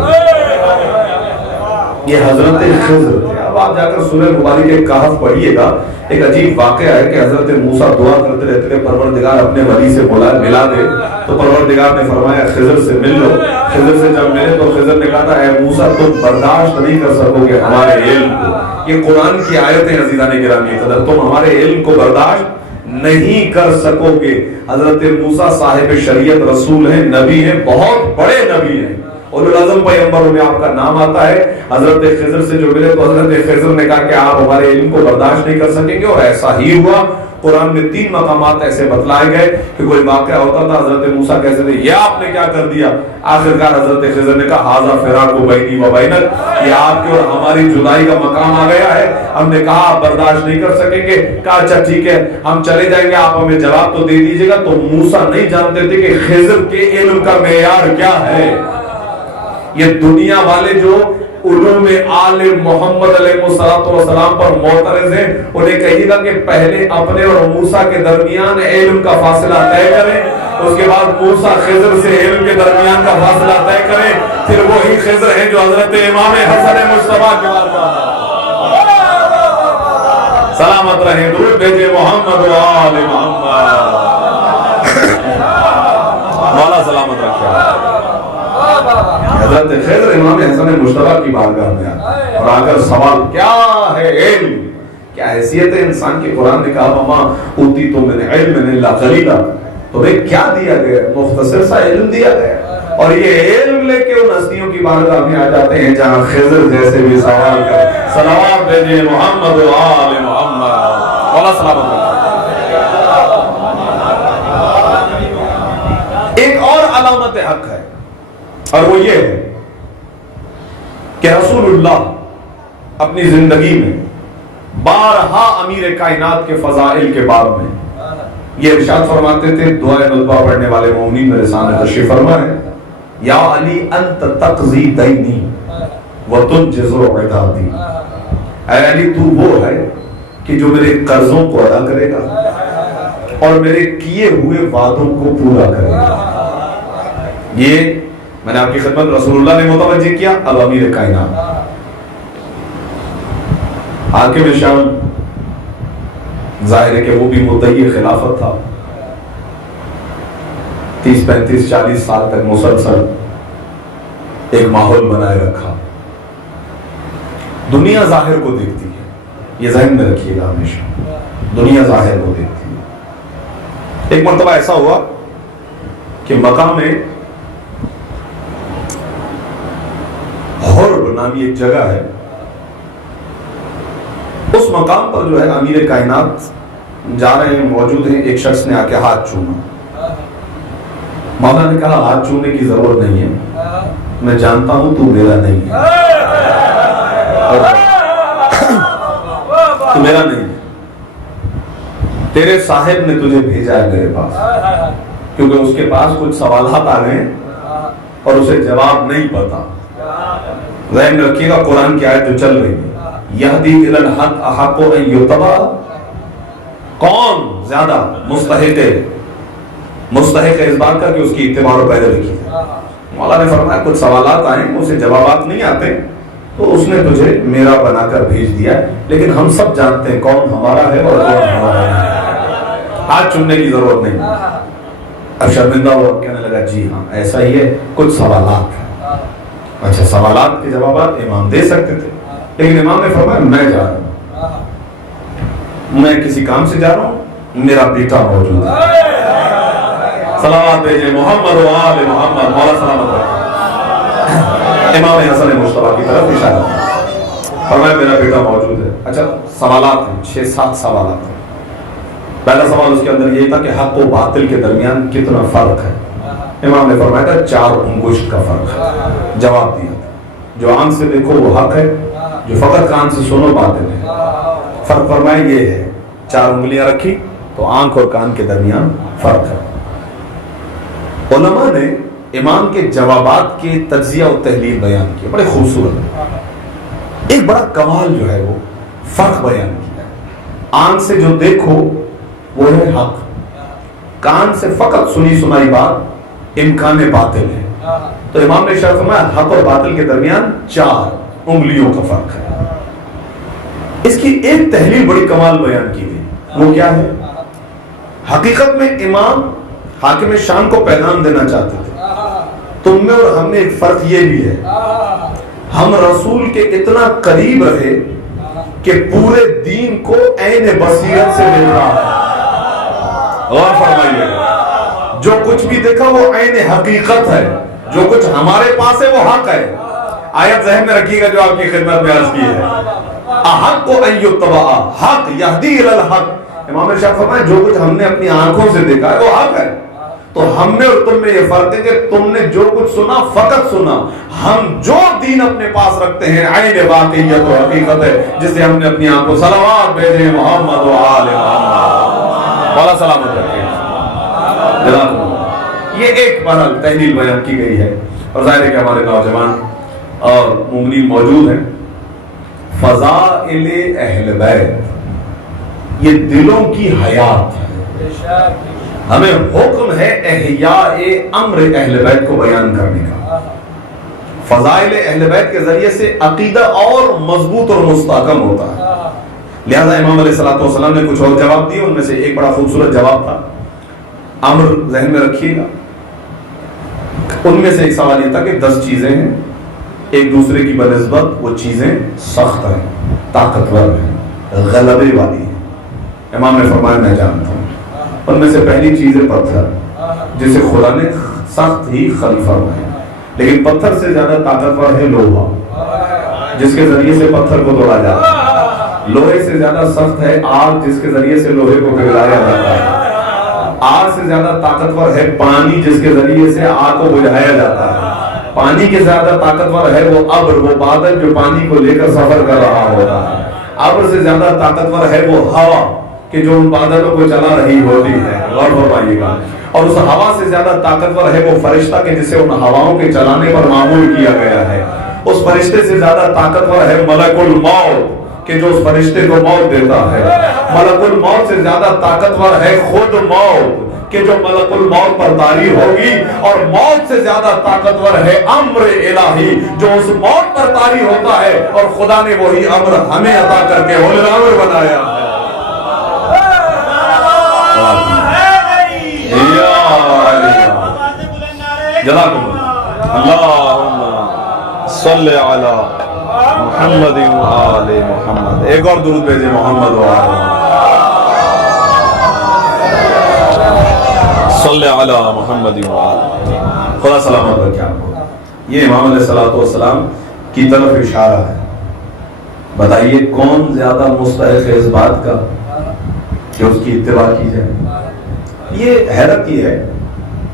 یہ حضرت خضر تھے۔ اب آپ جا کر سورہ مبارکہ کہف پڑھیے گا، ایک عجیب واقعہ ہے کہ حضرت موسیٰ دعا کرتے رہتے کہ پروردگار اپنے ولی سے ملا دے، تو پروردگار نے فرمایا خضر سے مل لو۔ خضر سے جب ملے تو خضر نے کہا تھا اے موسیٰ تم برداشت نہیں کر سکو گے ہمارے علم کو، یہ قرآن کی آیتیں عزیزان گرامی قدر، تم ہمارے علم کو برداشت نہیں کر سکو گے۔ حضرت موسیٰ صاحب شریعت رسول ہیں، نبی ہیں، بہت بڑے نبی ہیں، اولو العزم پیغمبروں میں آپ کا نام آتا ہے. حضرت خضر سے جو ملے تو حضرت خضر نے کہا کہ آپ ہمارے علم کو برداشت نہیں کر سکیں گے, اور ایسا ہی ہوا. قرآن میں 3 مقامات ایسے بتلائے گئے کہ کوئی واقعہ ہوتا تھا, حضرت موسیٰ کہتے تھے یہ آپ نے کیا کر دیا, آخرکار حضرت خضر نے کہا ھذا فراق بینی و بینک, یہ آپ کی اور ہماری جدائی کا مقام آ گیا ہے. ہم نے کہا آپ برداشت نہیں کر سکیں گے, کہا اچھا ٹھیک ہے ہم چلے جائیں گے, آپ ہمیں جواب تو دے دیجیے گا. تو موسیٰ نہیں جانتے تھے کہ خضر کے علم کا معیار کیا ہے. یہ دنیا والے جو علوم آل محمد علیہ السلام پر معترض ہیں, انہیں کہیے گا کہ پہلے اپنے اور موسیٰ کے درمیان علم کا فاصلہ طے کریں, اس کے بعد موسیٰ خضر سے علم کے درمیان کا فاصلہ طے کریں, پھر وہی خضر ہیں جو حضرت امام حسن مصطفیٰ کے بارگاہ سلامت رہیں, درود بھیجے محمد و آل محمد. مولا سلامت رکھے. حضرت خضر امام حسن مصطفیٰ کی بارگاہ میں آئے اور آ کر سوال کیا ہے علم, کیا حیثیت ہے انسان کی. قرآن نے کہا وما اوتیتم من علم الا قلیلا, تمہیں کیا دیا گیا, مختصر سا علم دیا گیا. اور یہ علم لے کے ان ہستیوں کی بارگاہ میں آ جاتے ہیں جہاں خضر جیسے بھی سوال کریں. صلوات بھیجے محمد و آل محمد. مولا سلامت رکھے. ایک اور علامت حق ہے, اور وہ یہ ہے کہ رسول اللہ اپنی زندگی میں بارہا امیر کائنات کے فضائل کے باب میں یہ ارشاد فرماتے تھے, دعائے ندبہ پڑھنے والے مومنین میرے سامنے تشریف فرما ہے, یا علی انت تقضی دینی وتنجز عدادی, اے علی تو وہ ہے کہ جو میرے قرضوں کو ادا کرے گا اور میرے کیے ہوئے وعدوں کو پورا کرے گا. یہ میں نے آپ کی خدمت رسول اللہ نے متوجہ کیا. اب امیر کائنات حاکم شام, ظاہر ہے کہ وہ بھی مدعی خلافت تھا, 30 35 40 سال تک مسلسل ایک ماحول بنائے رکھا. دنیا ظاہر کو دیکھتی ہے, یہ ذہن میں رکھیے گا ہمیشہ, دنیا ظاہر کو دیکھتی ہے. ایک مرتبہ ایسا ہوا کہ مکہ میں حرب نامی ایک جگہ ہے, اس مقام پر جو ہے امیر کائنات جا رہے ہیں, موجود ہیں. ایک شخص نے آ کے ہاتھ چوما. مولا نے کہا ہاتھ چومنے کی ضرورت نہیں ہے, میں جانتا ہوں تو میرا نہیں ہے, تو میرا نہیں ہے, تیرے صاحب نے تجھے بھیجا ہے میرے پاس, کیونکہ اس کے پاس کچھ سوالات آ گئے اور اسے جواب نہیں پتا. ذہن رکھیے گا قرآن کی آیت جو چل رہی ہے, یہدی الی الحق احق ان یتبع, کون زیادہ مستحق اس بات کا کہ اس کی اتباع اور پیروی کی. مولا نے فرمایا کچھ سوالات آئے, اسے جوابات نہیں آتے, تو اس نے تجھے میرا بنا کر بھیج دیا, لیکن ہم سب جانتے ہیں کون ہمارا ہے اور کون ہمارا نہیں. ہاتھ چومنے کی ضرورت نہیں. اب شرمندہ ہوا, کہنے لگا جی ہاں ایسا ہی ہے, کچھ سوالات ہیں. اچھا, سوالات کے جوابات امام دے سکتے تھے, لیکن امام نے فرمایا میں جا رہا ہوں, میں کسی کام سے جا رہا ہوں, میرا بیٹا موجود ہے. صلوات بھیجے محمد و آل محمد. مولا سلامت رکھے. امام حسن مصطفیٰ کی طرف اشارہ فرمایا میرا بیٹا موجود ہے. اچھا, سوالات ہیں, 6-7 سوالات ہیں. پہلا سوال اس کے اندر یہ تھا کہ حق و باطل کے درمیان کتنا فرق ہے. امام نے فرمایا تھا 4 انگشت کا فرق ہے. جواب دیا تھا, جو آنکھ سے دیکھو وہ حق ہے, جو فقط کان سے سنو باطل ہے. فرق فرمایا یہ ہے, 4 انگلیاں رکھی تو آنکھ اور کان کے درمیان فرق ہے. علماء نے امام کے جوابات کے تجزیہ و تحلیل بیان کیا, بڑے خوبصورت. ایک بڑا کمال جو ہے وہ فرق بیان کیا. آنکھ سے جو دیکھو وہ ہے حق, کان سے فقط سنی سنائی بات امکان باطل ہے. تو امام نے اشارہ فرمایا حق اور باطل کے درمیان 4 انگلیوں کا فرق ہے. اس کی ایک تحلیل بڑی کمال بیان کی گئی, وہ کیا ہے؟ حقیقت میں امام حاکم شام کو پیغام دینا چاہتے تھے, تم میں اور ہم میں ایک فرق یہ بھی ہے, ہم رسول کے اتنا قریب رہے کہ پورے دین کو عین بصیرت سے مل رہا ہے. غور فرمائیے, جو کچھ بھی دیکھا وہ عین حقیقت ہے, جو کچھ ہمارے پاس ہے وہ حق ہے. آیت ذہن میں رکھیے گا جو آپ کی خدمت میں عرض کی ہے. احق ان یتبع، حق یہدی الی الحق. امام ارشاد فرمائے جو کچھ ہم نے اپنی آنکھوں سے دیکھا ہے وہ حق ہے. تو ہم نے اور تم میں یہ فرق ہے کہ تم نے جو کچھ سنا فقط سنا. ہم جو دین اپنے پاس رکھتے ہیں عین واقعیت و حقیقت ہے جسے ہم نے اپنی آنکھوں. صلوات بھیجیں محمد و آل محمد. والا سلامت رکھیں. یہ ایک بہرحال تحلیل بیان کی گئی ہے اور ظاہر ہے کہ ہمارے نوجوان اور مومنین موجود ہیں. فضائل اہل بیت یہ دلوں کی حیات ہے. ہمیں حکم ہے احیاء امر اہل بیت کو بیان کرنے کا. فضائل اہل بیت کے ذریعے سے عقیدہ اور مضبوط اور مستحکم ہوتا ہے. لہذا امام علیہ السلام نے کچھ اور جواب دیے. ان میں سے ایک بڑا خوبصورت جواب تھا. امر ذہن میں رکھیے گا. ان میں سے ایک سوال یہ تھا کہ 10 چیزیں ہیں ایک دوسرے کی بنسبت وہ چیزیں سخت ہیں، طاقتور ہیں، غلبے والی ہیں. امام نے فرمایا میں جانتا ہوں. ان میں سے پہلی چیز ہے پتھر جسے خدا نے سخت ہی خلیفہ فرمایا. لیکن پتھر سے زیادہ طاقتور ہے لوہا جس کے ذریعے سے پتھر کو توڑا جاتا ہے. لوہے سے زیادہ سخت ہے آگ جس کے ذریعے سے لوہے کو پگھلایا جاتا ہے. آگ سے زیادہ طاقتور ہے پانی جس کے ذریعے سے آگ کو بجھایا جاتا ہے. پانی کے زیادہ طاقتور ہے وہ ابر، وہ بادل جو پانی کو لے کر سفر کر رہا ہوتا ہے. ابر سے زیادہ طاقتور ہے وہ ہوا کہ جو ان بادلوں کو چلا رہی ہوتی ہے. غور فرمائیے گا. اور اس ہوا سے زیادہ طاقتور ہے وہ فرشتہ کہ جسے ان ہواؤں کے چلانے پر معمول کیا گیا ہے. اس فرشتے سے زیادہ طاقتور ہے ملک الموت کہ جو اس فرشتے کو موت دیتا ہے. ملک الموت سے زیادہ طاقتور ہے خود موت کہ جو ملک الموت پر طاری ہوگی. اور موت سے زیادہ طاقتور ہے امر الہی جو اس موت پر طاری ہوتا ہے. اور خدا نے وہی امر ہمیں عطا کر کے اولل الامر بنایا ہے. اللہم صلی علی محمد و آل محمد. ایک اور درود بھیجیں محمد و آل صلی علی محمد و آل. خدا سلامت رکھے آپ کو. یہ امام علیہ السلام کی طرف اشارہ ہے. بتائیے کون زیادہ مستحق ہے اس بات کا کہ اس کی اتباع کی جائے. یہ حیرت یہ ہے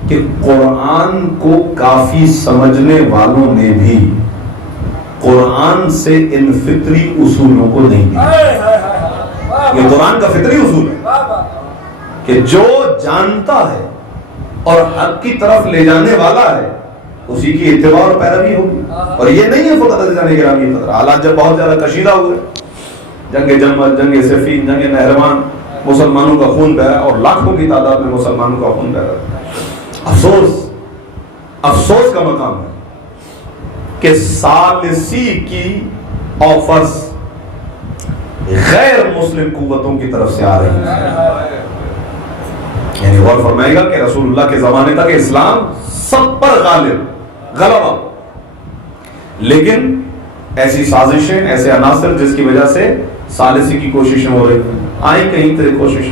کہ قرآن کو کافی سمجھنے والوں نے بھی قرآن سے ان فطری اصولوں کو نہیں دیا. یہ قرآن کا فطری اصول ہے کہ جو جانتا ہے اور حق کی طرف لے جانے والا ہے اسی کی اتباع اور پیروی ہوگی. اور یہ نہیں ہے فقط عزیزان گرامی قدر حالات جب بہت زیادہ کشیدہ ہوئے، جنگ جمل، جنگ صفین، جنگ نہروان، مسلمانوں کا خون بہا اور لاکھوں کی تعداد میں مسلمانوں کا خون بہا. افسوس کا مقام ہے کہ ثالثی کی آفرز غیر مسلم قوتوں کی طرف سے آ رہی ہیں. یعنی غور فرمائے گا کہ رسول اللہ کے زمانے تک اسلام سب پر غلبہ، لیکن ایسی سازشیں، ایسے عناصر جس کی وجہ سے ثالثی کی کوششیں ہو رہی ہیں. آئی کہیں تیرے کوشش،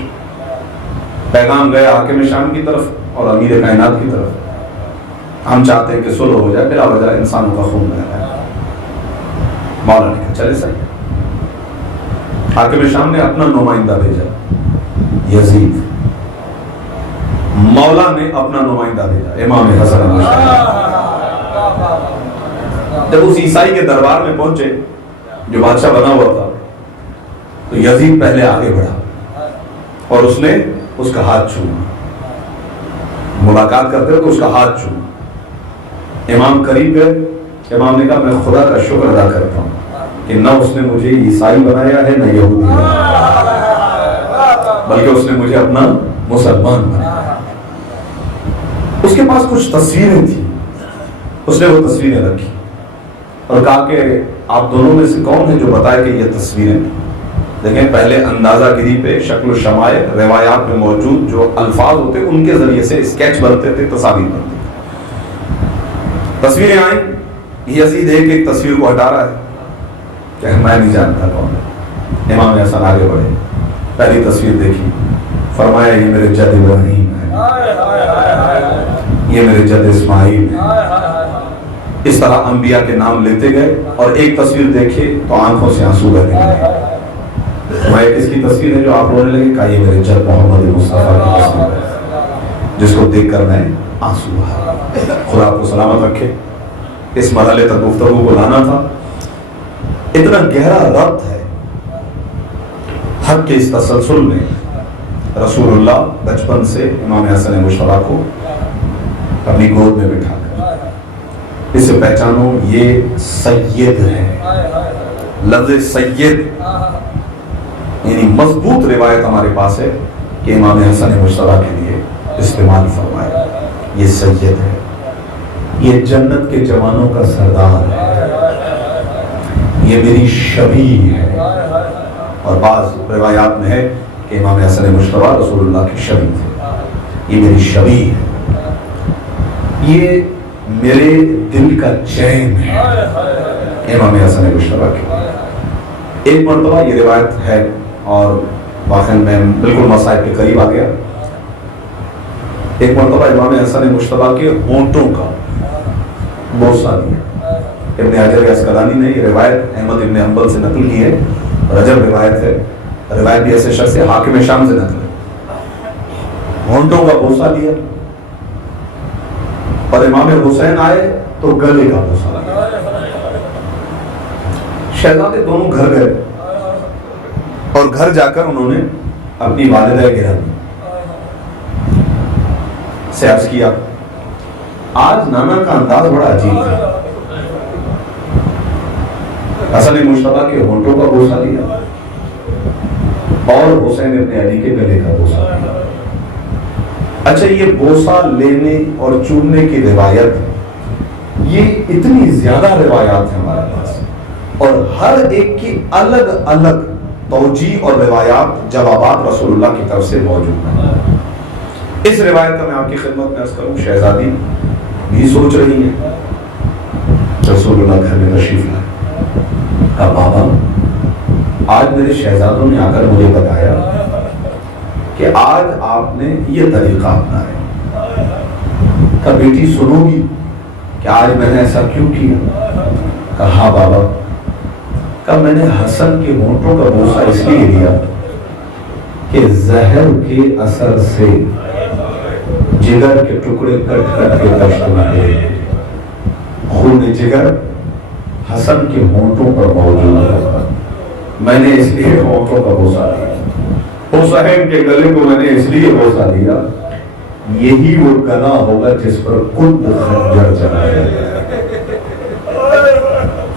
پیغام گیا حاکم شام کی طرف اور امیر کائنات کی طرف. ہم چاہتے ہیں کہ صلح ہو جائے، بلا وجہ انسانوں کا خون بہہ رہا ہے. مولا نے کہا چلے صحیح. حاکم شام نے اپنا نمائندہ بھیجا یزید. مولا نے اپنا نمائندہ بھیجا امام حسن البصری. جب اس عیسائی کے دربار میں پہنچے جو بادشاہ بنا ہوا تھا تو یزید پہلے آگے بڑھا اور اس نے اس کا ہاتھ چھوما. ملاقات کرتے تو اس کا ہاتھ چھوما. امام قریب گئے. امام نے کہا میں خدا کا شکر ادا کرتا ہوں کہ نہ اس نے مجھے عیسائی بنایا ہے نہ یہودی بنایا، بلکہ اس نے مجھے اپنا مسلمان بنایا. اس کے پاس کچھ تصویریں تھیں، اس نے وہ تصویریں رکھی اور کہا کہ آپ دونوں میں سے کون ہے جو بتائے کہ یہ تصویریں. دیکھیں پہلے اندازہ گیری پہ شکل و شمائل روایات میں موجود جو الفاظ ہوتے ان کے ذریعے سے اسکیچ بنتے تھے، تصاویر بنتے تھے. تصویریں آئیں. یزید ایک تصویر کو ہٹا رہا ہے کہ میں نہیں جانتا کون ہے. امام حسن آگے بڑھے، پہلی تصویر دیکھی، فرمایا یہ میرے جد ابراہیم ہے. یہ میرے جد اسماعیل ہیں۔ اس طرح انبیاء کے نام لیتے گئے اور ایک تصویر دیکھے تو آنکھوں سے آنسو بہنے لگے۔ وہ ایک اس کی تصویر ہے جو آپ رونے لگے، کہا یہ میرے جد محمد مصطفیٰ کی تصویر ہے جس کو دیکھ کر میں آنسو بہا۔ خدا آپ کو سلامت رکھے۔ اس مرحلے تک گفتگو کو لانا تھا، اتنا گہرا ربط ہے حق کے اس تسلسل میں۔ رسول اللہ بچپن سے امام حسن مشتبہ کو اپنی گود میں بٹھا کر، اسے پہچانو یہ سید ہے۔ لفظ سید یعنی مضبوط روایت ہمارے پاس ہے کہ امام حسن مشتبہ کے لیے استعمال فرمایا، یہ سید ہے، یہ جنت کے جوانوں کا سردار ہے، یہ میری شبیہ ہے۔ اور بعض روایات میں ہے کہ امام حسن مشتبہ رسول اللہ کی شبیہ تھے، یہ میری شبیہ ہے، یہ میرے دل کا چین ہے امام حسن مشتبہ کی۔ ایک مرتبہ یہ روایت ہے اور واقعی میں بالکل مصائب کے قریب آ گیا۔ ایک مرتبہ امام حسن مشتبہ کے ہونٹوں کا بوسہ لیا۔ ابن حجر عسقلانی نے یہ روایت احمد ابن حنبل سے نقل کی ہے، رجب روایت ہے، روایت بھی ایسے شخص سے حاکم شام سے نقل ہے۔ ہونٹوں کا بوسہ لیا اور امام حسین آئے تو گلے کا بوسہ لیا۔ شہزادے دونوں گھر گئے اور گھر جا کر انہوں نے اپنی والدہ گرامی سے عرض کیا، آج نانا کا انداز بڑا عجیب تھا، حسن مشتبہ کے ہونٹوں کا بوسہ لیا اور حسین ابن علی کے گلے کا بوسہ لیا۔ اچھا، یہ بوسہ لینے اور چومنے کی روایت، یہ اتنی زیادہ روایات ہیں ہمارے پاس اور ہر ایک کی الگ الگ توجیہ اور روایات، جوابات رسول اللہ کی طرف سے موجود ہیں۔ اس روایت کا میں آپ کی خدمت میں عرض کروں، شہزادی بھی سوچ رہی ہیں، رسول اللہ گھر میں تشریف لائے، کہا بابا آج میرے شہزادوں نے آ کر مجھے بتایا کہ آج آپ نے یہ طریقہ اپنایا، کہا بیٹی سنو گی کہ آج میں نے ایسا کیوں کیا؟ کہا ہاں بابا، کہا میں نے حسن کے ہونٹوں کا بوسہ اس لیے لیا کہ زہر کے اثر سے جگر کے ٹکڑے کٹ کٹ کے دشت میں خون جگر حسن کے ہونٹوں پر موجود ہے، میں نے اس لیے ہونٹوں کا بوسہ لیا۔ حسین کے گلے کو میں نے اس لیے بوسہ لیا، یہی وہ گلا ہوگا جس پر خود خنجر چلایا گیا۔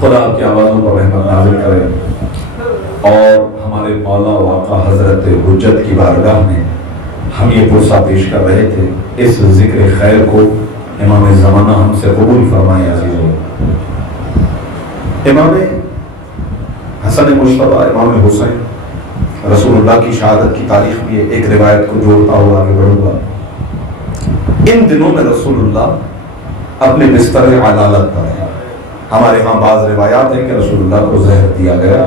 خدا آپ کی آوازوں پر رحمت نازل کرے اور ہمارے مولا و آقا حضرت حجت کی بارگاہ میں ہم یہ بوسہ پیش کر رہے تھے، اس ذکر خیر کو امام زمانہ ہم سے قبول فرمائے عزیزوں۔ امام حسن مشتبہ، امام حسین، رسول اللہ کی شہادت کی تاریخ میں ایک روایت کو جوڑتا ہوا آگے بڑھوں گا۔ ان دنوں میں رسول اللہ اپنے بستر علالت پر ہیں۔ ہمارے ہاں بعض روایات ہیں کہ رسول اللہ کو زہر دیا گیا،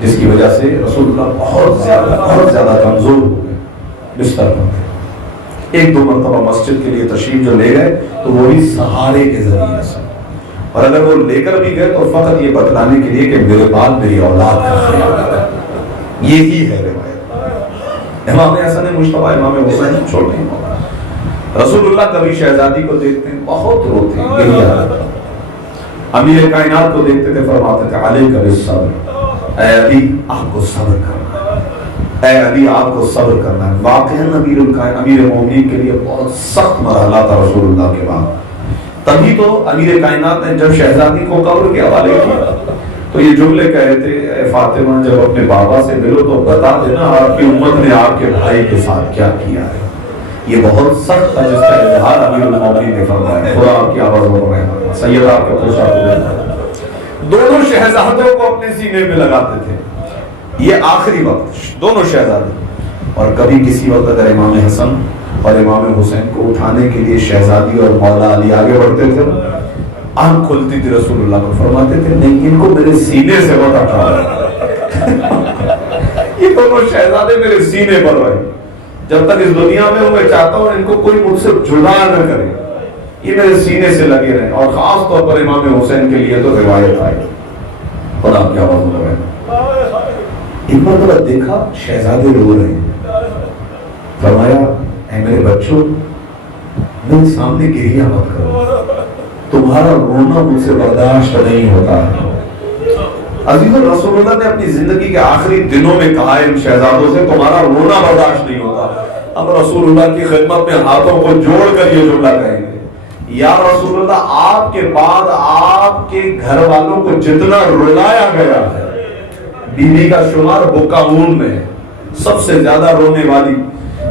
جس کی وجہ سے رسول اللہ بہت زیادہ کمزور ہو گئے، بستر پر گئے۔ ایک دو مرتبہ مسجد کے لیے تشریف جو لے گئے تو وہ بھی سہارے کے ذریعے سے، اور اگر وہ لے کر بھی گئے تو فقط یہ بتلانے کے لیے کہ میرے بعد میری اولاد کا خیال رکھیں۔ یہی ہے روایت۔ امام حسن مشتبہ، امام حسین چھوٹے ہیں، رسول اللہ کبھی شہزادی کو دیکھتے ہیں بہت روتے ہیں، یہی حالت۔ امیر کائنات کو دیکھتے تھے، فرماتے تھے علیک بالصبر، اے علی آپ کو صبر کرنا ہے، اے علی آپ کو صبر کرنا ہے۔ واقعاً امیر مومنین کے لیے بہت سخت مرحلہ تھا رسول اللہ کے بعد۔ تبھی تو امیر کائنات نے جب شہزادی کو قبر کے حوالے کیا تو یہ جملے کہے تھے، اے فاطمہ جب اپنے بابا سے ملو تو بتا دینا آپ کی امت نے آپ کے بھائی کے ساتھ کیا کیا ہے۔ یہ بہت سخت تھا جس کا اظہار امیر المومنین نے فرمایا۔ خدا آپ کی آوازوں کو رحمت، سید آپ کا خوشا دونوں شہزادوں کو اپنے سینے میں لگاتے تھے، یہ آخری وقت دونوں شہزادے۔ اور کبھی کسی وقت اگر امام حسن اور امام حسین کو اٹھانے کے لیے شہزادی اور مولا علی آگے بڑھتے تھے، آنکھ کھلتی تھی، رسول اللہ کو فرماتے تھے نہیں ان کو میرے سینے سے مت اٹھا، یہ دونوں شہزادے میرے سینے پر رہے، جب تک اس دنیا میں ہوں میں چاہتا ہوں ان کو کوئی مجھ سے جدا نہ کرے، یہ میرے سینے سے لگے رہے. اور خاص طور پر امام حسین کے لیے تو روایت آئی. خدا کیا بات ہے. ایک مرتبہ دیکھا شہزادے رو رہے ہیں. فرمایا اے میرے بچوں میرے سامنے گریہ مت کرو, تمہارا رونا مجھ سے برداشت نہیں ہوتا ہے. عزیز رسول اللہ نے اپنی زندگی کے آخری دنوں میں کہا ان شہزادوں سے تمہارا رونا برداشت نہیں ہوتا. اب رسول اللہ کی خدمت میں ہاتھوں کو جوڑ کر یہ جملہ کہیں گے, یا رسول اللہ آپ کے بعد آپ کے گھر والوں کو جتنا رلایا گیا ہے بیوی کا شمار بکاؤن میں سب سے زیادہ رونے والی.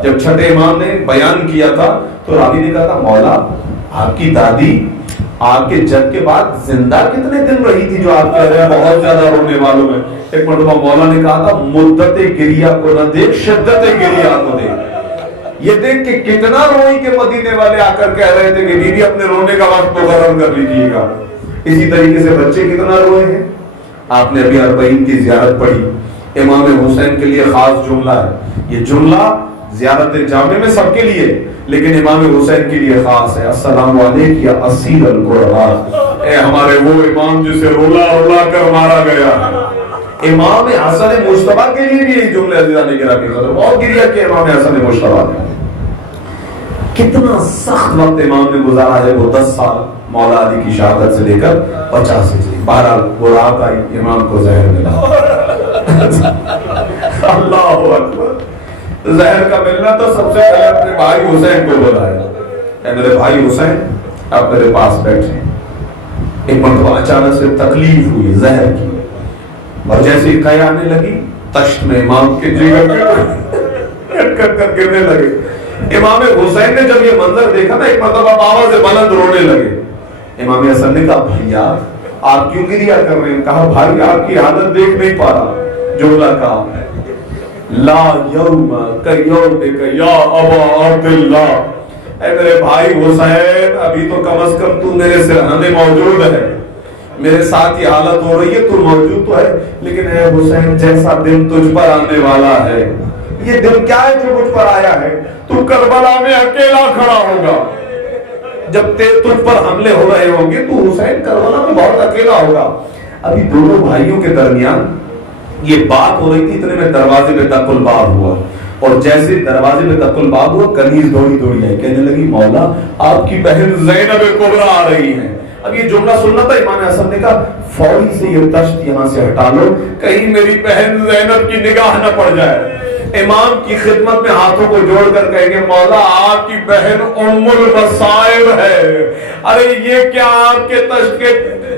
جب چھٹے امام نے بیان کیا تھا تو راوی نے کہا تھا مولا آپ کی دادی آپ کے جنگ کے بعد زندہ کتنے دن رہی تھی جو آپ کہہ رہے ہیں بہت زیادہ رونے والوں میں. ایک مرتبہ مولا نے کہا تھا مدت گریہ کو نہ دیکھ شدت گریہ کو دیکھ. یہ دیکھ کہ کتنا روئی کے مدینے والے آ کر کہہ رہے تھے کہ بیوی اپنے رونے کا وقت مقرر کر لیجیے گا. اسی طریقے سے بچے کتنا روئے ہیں. آپ نے ابھی 40 کی زیارت پڑھی, امام حسین کے لیے خاص جملہ ہے. یہ جملہ زیارت جامع میں سب کے لیے لیکن امام حسین کے لیے خاص ہے. السلام علیکم یا اسیر القرآن, اے ہمارے وہ امام جسے رولا رولا کر مارا گیا. امام حسن مجتبیٰ کے لیے بھی یہ جملے عزیزان گرامی قدر بہت گریا کہ امام حسن مجتبیٰ نے کتنا سخت وقت امام نے گزارا ہے. وہ 10 سال مولا علی کی شہادت سے لے کر 50 سے 12 وہ رات آئی امام کو زہر ملا. اللہ اکبر. زہر کا ملنا تو سب سے پہلے اپنے بھائی حسین کو بلایا, اے میرے بھائی حسین آپ میرے پاس بیٹھے. ایک مرتبہ اچانک سے تکلیف ہوئی زہر کی اور جیسے ہی قے آنے لگی تشت میں امام کے جگر کر گرنے لگے. امام حسین نے جب یہ منظر دیکھا نا ایک مرتبہ بابا سے بلند رونے لگے. امام حسن نے کہا بھیا آپ کیوں گریا کر رہے ہیں. کہا بھائی آپ کی حالت دیکھ نہیں پا رہا. جملہ کہا لا یوم کیومک یا ابا عبداللہ, اے میرے بھائی حسین ابھی تو کم از کم تو میرے سرحانے موجود ہے, میرے ساتھ یہ حالت ہو رہی ہے, تو موجود تو ہے لیکن اے حسین جیسا دن تجھ پر آنے والا ہے یہ دن کیا ہے جو مجھ پر آیا ہے. تو کربلا میں اکیلا کھڑا ہوگا جب تجھ پر حملے ہو رہے ہوں گے. تو حسین کربلا میں بہت اکیلا ہوگا. ابھی دونوں بھائیوں کے درمیان یہ بات ہو رہی تھی اتنے میں دروازے میں دق الباب ہوا اور جیسے دروازے میں دق الباب ہوا کنیز دوڑی دوڑی آئی کہنے لگی مولا آپ کی بہن زینب کبریٰ آ رہی ہیں. اب یہ جملہ سننا تھا. امام حسن نے کہا فوری سے یہ تشت یہاں سے ہٹا لو کہیں میری بہن زینب کی نگاہ نہ پڑ جائے. امام کی خدمت میں ہاتھوں کو جوڑ کر کہیں گے مولا آپ کی بہن ام المصائب ہے. ارے یہ کیا آپ کے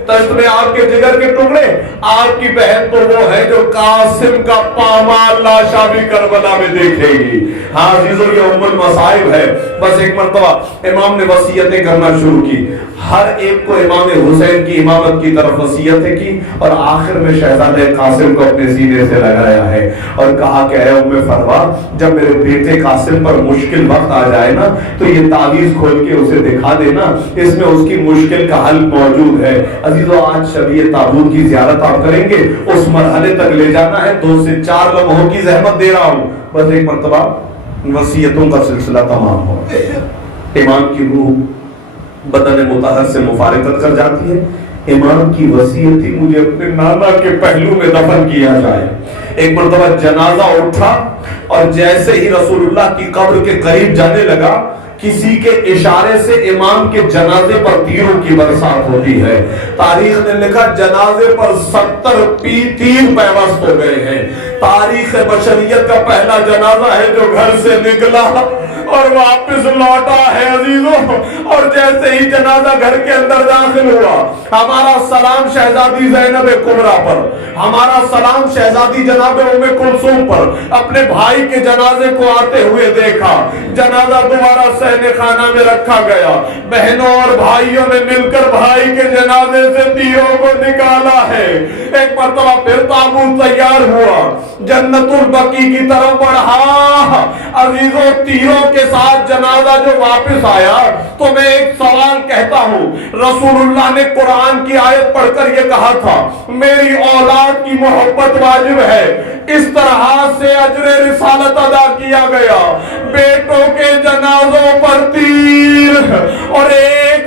تشت میں آپ کے جگر کے ٹکڑے, آپ کی بہن تو وہ ہے جو قاسم کا پامال لاشا بھی کربلا میں دیکھے گی. ہاں عزیزو یہ ام المصائب ہے. بس ایک مرتبہ امام نے وصیتیں کرنا شروع کی. ہر ایک کو امام حسین کی امامت کی طرف وصیتیں کی اور آخر میں شہزادہ قاسم کو اپنے سینے سے لگایا ہے اور کہا کہ اے ام فروا جب میرے بیٹے قاسم پر مشکل وقت آ جائے نا تو یہ تعویذ کھول کے اسے دکھا دینا, اس میں اس کی مشکل کا حل موجود ہے. عزیزو آج شبیہ تابوت کی زیارت آپ کریں گے, اس مرحلے تک لے جانا ہے. 2 سے 4 لمحوں کی زحمت دے رہا ہوں. بس ایک مرتبہ وصیتوں کا سلسلہ تمام ہو. امام کی روح بدن مطہر سے مفارقت کر جاتی ہے. امام کی وصیت تھی مجھے اپنے نانا کے پہلو میں دفن کیا جائے. ایک مرتبہ جنازہ اٹھا اور جیسے ہی رسول اللہ کی قبر کے قریب جانے لگا کسی کے اشارے سے امام کے جنازے پر تیروں کی برسات ہوتی ہے. تاریخ نے لکھا جنازے پر 70 تیر پیوست ہو گئے ہیں. تاریخ بشریت کا پہلا جنازہ ہے جو گھر سے نکلا اور واپس لوٹا ہے عزیزوں. اور جیسے ہی جنازہ گھر کے اندر داخل ہوا ہمارا سلام شہزادی زینب کبریٰ پر, ہمارا سلام شہزادی جناب ام کلثوم پر. اپنے بھائی کے جنازے کو آتے ہوئے دیکھا. جنازہ دوبارہ صحن خانہ میں رکھا گیا. بہنوں اور بھائیوں نے مل کر بھائی کے جنازے سے تیروں کو نکالا ہے. ایک مرتبہ پھر تابوت تیار ہوا, جنت البقیع کی طرف بڑھا. عزیزوں تیروں کے ساتھ جنازہ جو واپس آیا تو میں ایک سوال کہتا ہوں. رسول اللہ نے قرآن کی آیت پڑھ کر یہ کہا تھا میری اولاد کی محبت واجب ہے. اس طرح سے اجر رسالت ادا کیا گیا. بیٹوں کے جنازوں پر تیر اور ایک